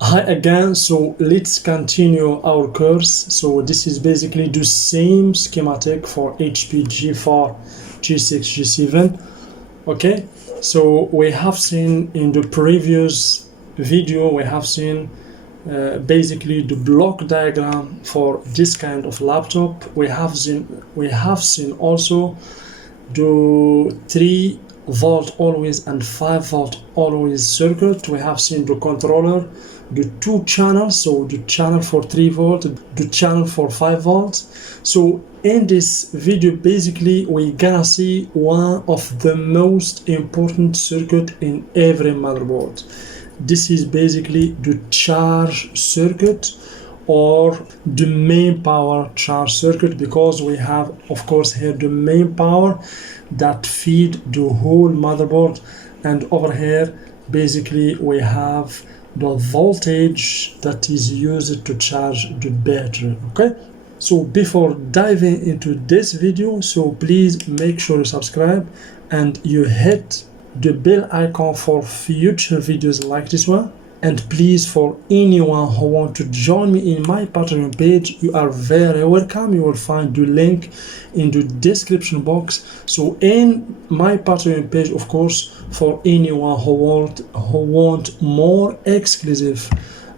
Hi again, so let's continue our course. So this is basically the same schematic for HP G4, G6, G7. Okay, so we have seen in the previous video, we have seen basically the block diagram for this kind of laptop. We have seen also the 3-volt always and 5-volt always circuit. We have seen the controller, the 2 channels, so the channel for 3-volt, the channel for 5-volt. So in this video, basically, we're gonna see one of the most important circuit in every motherboard. This is basically the charge circuit, or the main power charge circuit, because we have, of course, here the main power that feed the whole motherboard, and over here basically we have the voltage that is used to charge the battery. Okay, so before diving into this video, so please make sure you subscribe and you hit the bell icon for future videos like this one. And please, for anyone who want to join me in my Patreon page, you are very welcome. You will find the link in the description box. So in my Patreon page, of course, for anyone who want more exclusive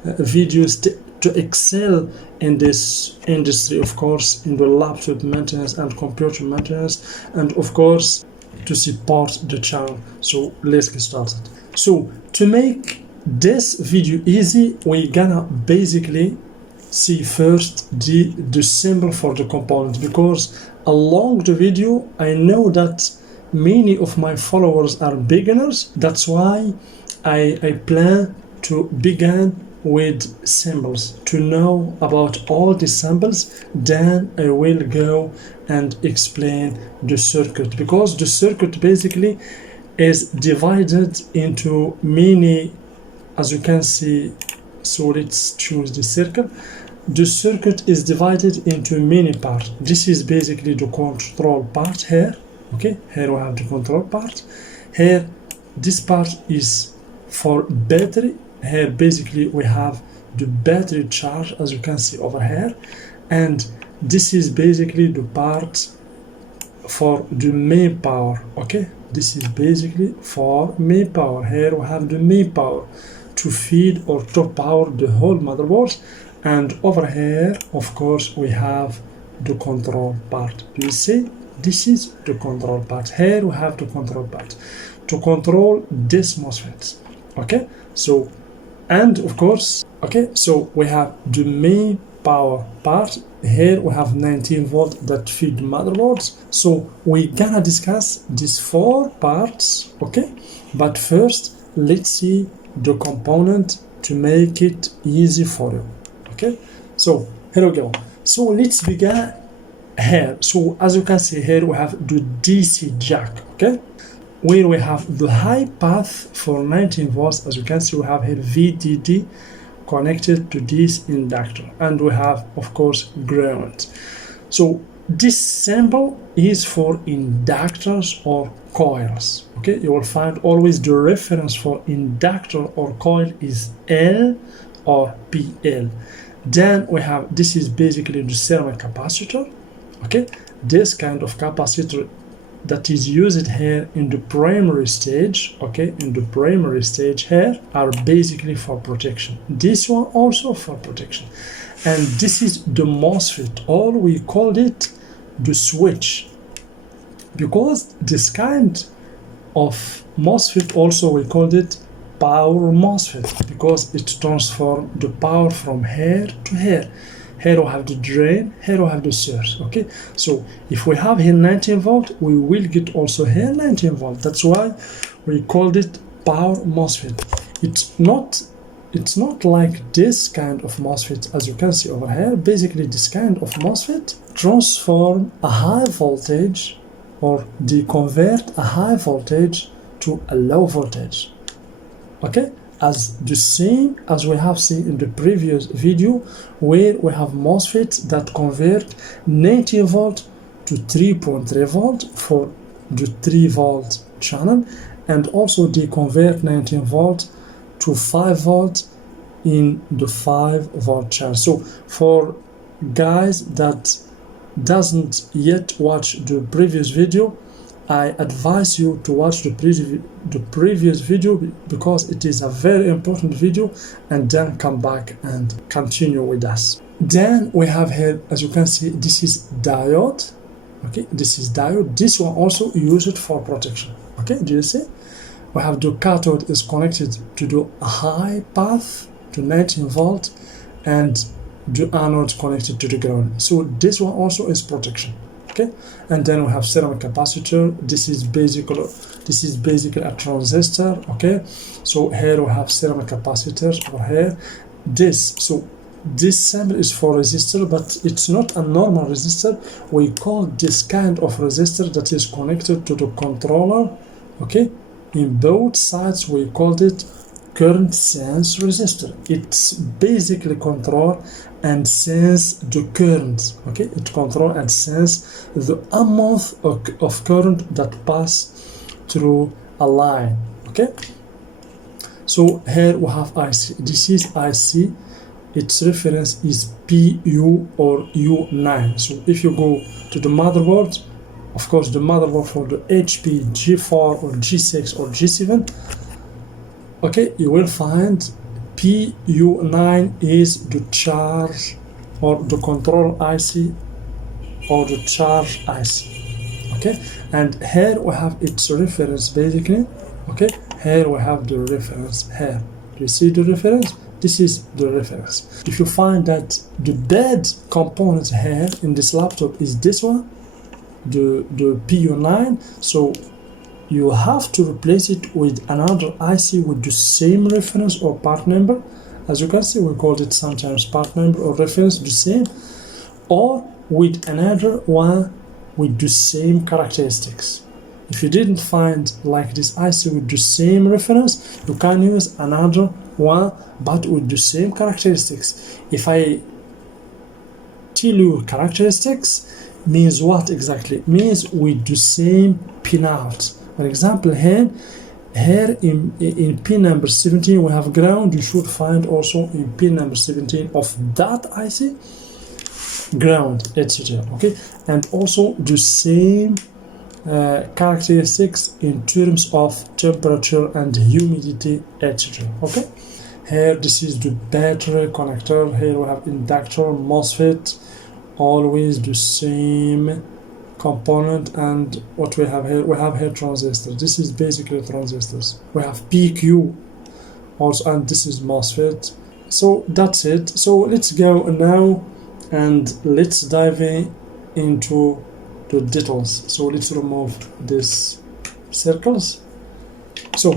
videos to excel in this industry, of course, in the laptop maintenance and computer maintenance, and of course to support the channel. So let's get started. So to make this video easy, we're gonna basically see first the symbol for the component, because along the video I know that many of my followers are beginners. That's why I plan to begin with symbols, to know about all the symbols. Then I will go and explain the circuit, because the circuit basically is divided into many, as you can see. So let's choose the circle. The circuit is divided into many parts. This is basically the control part here. Okay, here we have the control part. Here, this part is for battery. Here basically we have the battery charge, as you can see over here. And this is basically the part for the main power. Okay, this is basically for main power. Here we have the main power to feed or to power the whole motherboard. And over here, of course, we have the control part. You see, this is the control part. Here we have the control part to control this MOSFET. Okay, so, and of course, okay, so we have the main power part. Here we have 19-volt that feed motherboards. So we're gonna discuss these 4 parts. Okay, but first let's see the component to make it easy for you. Okay, so here we go. So let's begin here. So as you can see here, we have the DC jack. Okay, where we have the high path for 19 volts. As you can see, we have here VDD connected to this inductor, and we have, of course, ground. So this symbol is for inductors or coils. Okay, you will find always the reference for inductor or coil is L or PL. Then we have, this is basically the ceramic capacitor. Okay, this kind of capacitor that is used here in the primary stage. Okay, in the primary stage here are basically for protection. This one also for protection. And this is the MOSFET, or we called it the switch, because this kind of MOSFET also we called it power MOSFET, because it transforms the power from here to here. Here we have the drain, here we have the source. Okay, so if we have here 19 volt, we will get also here 19 volt. That's why we called it power MOSFET. It's not like this kind of MOSFET, as you can see over here. Basically, this kind of MOSFET transform a high voltage, or they convert a high voltage to a low voltage. Okay, as the same as we have seen in the previous video, where we have MOSFETs that convert 19 volt to 3.3 volt for the 3-volt channel, and also they convert 19 volt to 5 volt in the 5-volt channel. So for guys that doesn't yet watch the previous video, I advise you to watch the previous video because it is a very important video, and then come back and continue with us. Then we have here, as you can see, this is diode. Okay, this is diode. This one also used for protection. Okay, do you see? We have the cathode is connected to the high path to 19 volt, and the anode connected to the ground. So this one also is protection. Okay, and then we have ceramic capacitor. This is basically a transistor. Okay, so here we have ceramic capacitors over here. This symbol is for resistor, but it's not a normal resistor. We call this kind of resistor that is connected to the controller. Okay, in both sides we called it current sense resistor. It's basically control and sense the current. Okay, it control and sense the amount of current that pass through a line. Okay, so here we have IC. This is IC. Its reference is PU or U9. So if you go to the motherboard, of course the motherboard for the HP G4 or G6 or G7, okay, you will find PU9 is the charge or the control IC or the charge IC. Okay, and here we have its reference basically. Okay, here we have the reference here. Do you see the reference? This is the reference. If you find that the bad component here in this laptop is this one, the PU9, so you have to replace it with another IC with the same reference or part number. As you can see, we call it sometimes part number or reference the same, or with another one with the same characteristics. If you didn't find like this IC with the same reference, you can use another one but with the same characteristics. If I tell you characteristics, means what exactly? Means with the same pinout. For example, here in pin number 17 we have ground. You should find also in pin number 17 of that IC ground, etc. Okay, and also the same characteristics in terms of temperature and humidity, etc. Okay, here this is the battery connector. Here we have inductor, MOSFET, always the same component. And what we have here transistors. This is basically transistors. We have PQ also, and this is MOSFET. So that's it. So let's go now and let's dive into the details. So let's remove these circles. So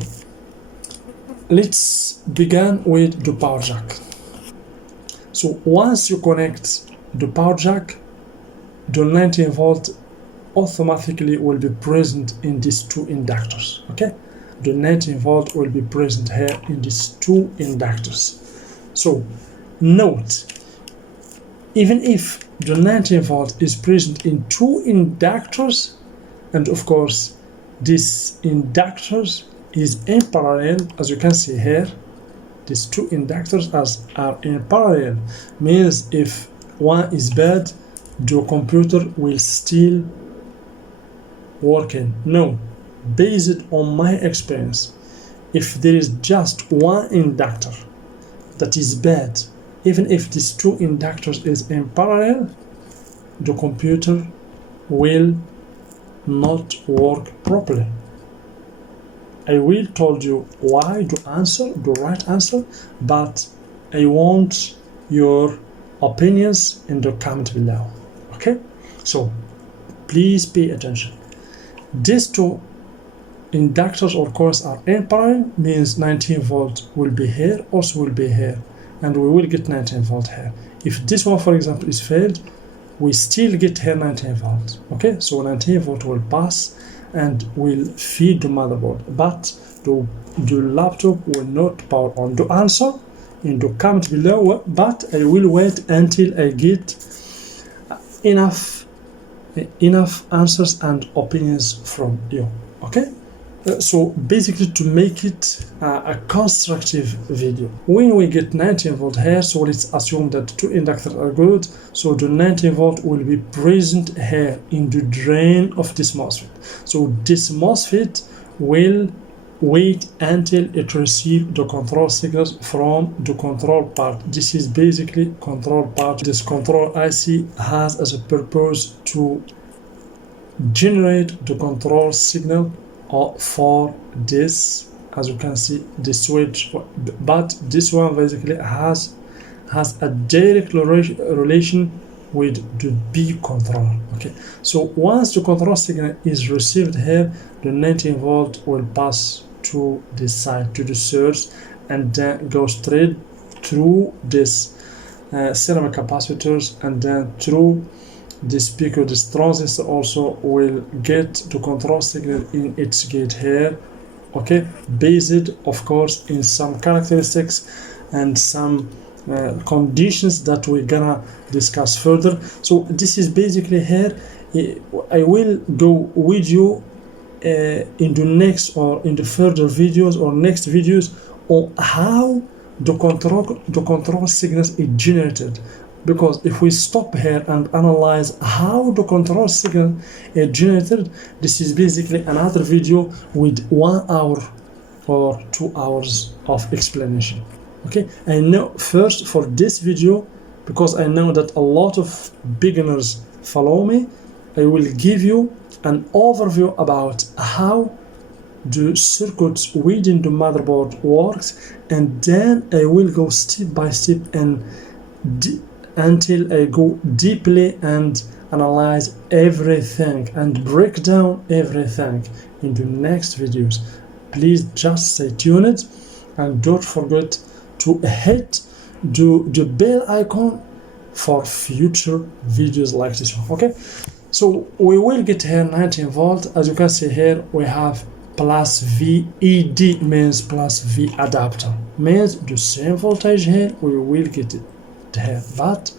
let's begin with the power jack. So once you connect the power jack, the 19 volt automatically will be present in these two inductors. Okay, the 19 volt will be present here in these two inductors. So note, even if the 19 volt is present in two inductors, and of course this inductors is in parallel, as you can see here, these two inductors are in parallel, means if one is bad, the computer will still working. No, based on my experience, if there is just one inductor that is bad, even if these two inductors is in parallel, the computer will not work properly. I will tell you why the right answer, but I want your opinions in the comment below. Okay, so please pay attention. These two inductors or coils are in parallel, means 19 volt will be here, also will be here, and we will get 19 volt here. If this one, for example, is failed, we still get here 19 volt. Okay, so 19 volt will pass and will feed the motherboard, but the laptop will not power on. The answer in the comment below, but I will wait until I get enough answers and opinions from you. Okay, So basically to make it a constructive video, when we get 19 volt here, so let's assume that two inductors are good, so the 19 volt will be present here in the drain of this MOSFET. So this MOSFET will wait until it receives the control signals from the control part. This is basically control part. This control IC has as a purpose to generate the control signal for this, as you can see, the switch, but this one basically has a direct relation with the B controller. Okay, so once the control signal is received here, the 19 volt will pass to this side, to the source, and then go straight through this ceramic capacitors, and then through this speaker. This transistor also will get the control signal in its gate here, okay, based of course in some characteristics and some conditions that we're gonna discuss further. So this is basically here. I will go with you in the next or in the further videos or next videos on how the control signals is generated. Because if we stop here and analyze how the control signal is generated, this is basically another video with 1 hour or 2 hours of explanation. Okay, I know first for this video, because I know that a lot of beginners follow me, I will give you an overview about how the circuits within the motherboard works, and then I will go step by step and until I go deeply and analyze everything and break down everything in the next videos. Please just stay tuned and don't forget to hit the bell icon for future videos like this one. Okay, so we will get here 19 volt. As you can see here, we have plus VED, means plus V adapter, means the same voltage here we will get it here, but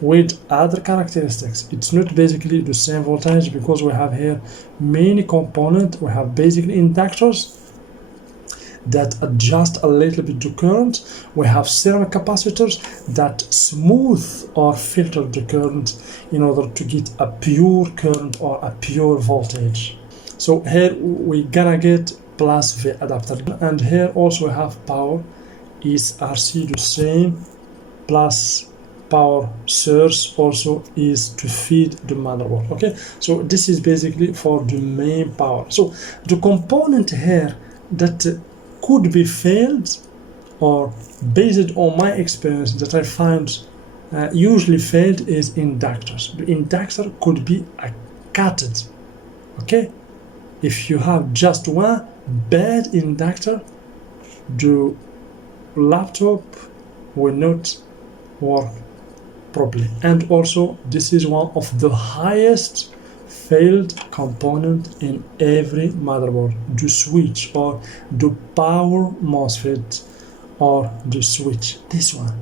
with other characteristics. It's not basically the same voltage because we have here many components. We have basically inductors that adjust a little bit the current. We have ceramic capacitors that smooth or filter the current in order to get a pure current or a pure voltage. So here we gonna get plus V adapter, and here also we have power is RC, the same, plus power source also is to feed the motherboard. Okay, so this is basically for the main power. So the component here that could be failed, or based on my experience that I find usually failed, is inductors. The inductor could be cutted. Okay, if you have just one bad inductor, the laptop will not work properly. And also this is one of the highest failed component in every motherboard, the switch or the power MOSFET or the switch, this one.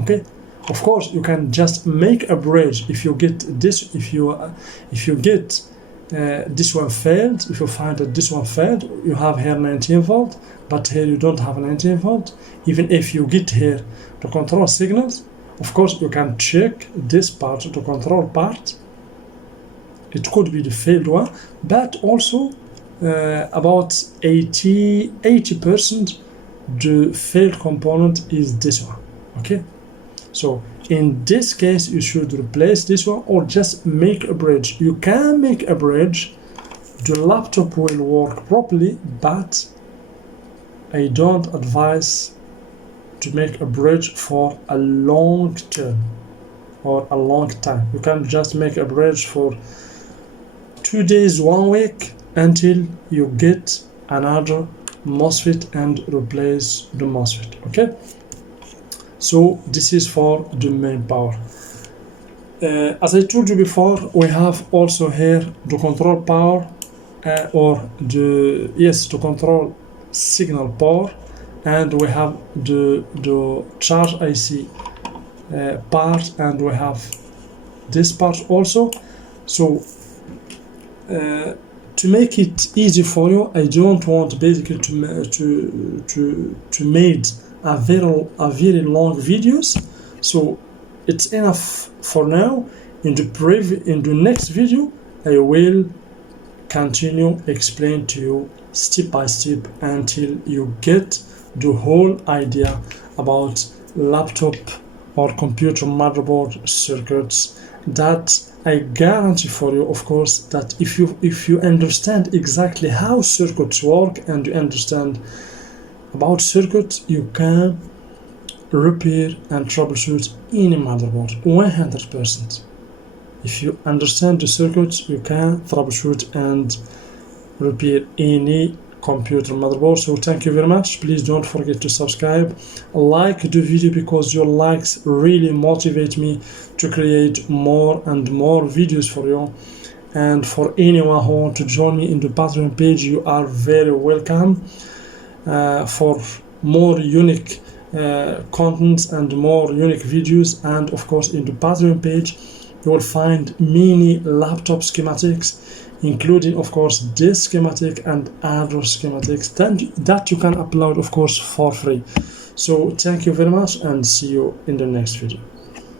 Okay, of course you can just make a bridge if you get this, if you get this one failed. If you find that this one failed, you have here 19 volt, but here you don't have 19 volt. Even if you get here the control signals, of course you can check this part, the control part. It could be the failed one, but also about 80% the failed component is this one. Okay, so in this case you should replace this one or just make a bridge. You can make a bridge, the laptop will work properly, but I don't advise to make a bridge for a long term or a long time. You can just make a bridge for 2 days, 1 week, until you get another MOSFET and replace the MOSFET. Okay, so this is for the main power. As I told you before, we have also here the control power or the control signal power, and we have the charge IC part, and we have this part also. So to make it easy for you, I don't want basically to make a very long videos. So it's enough for now. In the next video, I will continue explain to you step by step until you get the whole idea about laptop or computer motherboard circuits. That I guarantee for you, of course, that if you understand exactly how circuits work and you understand about circuits, you can repair and troubleshoot any motherboard 100%. If you understand the circuits, you can troubleshoot and repair any computer motherboard. So thank you very much. Please don't forget to subscribe, like the video, because your likes really motivate me to create more and more videos for you. And for anyone who want to join me in the Patreon page, you are very welcome for more unique contents and more unique videos. And of course, in the Patreon page you will find many laptop schematics, including of course this schematic and other schematics that you can upload, of course, for free. So thank you very much and see you in the next video.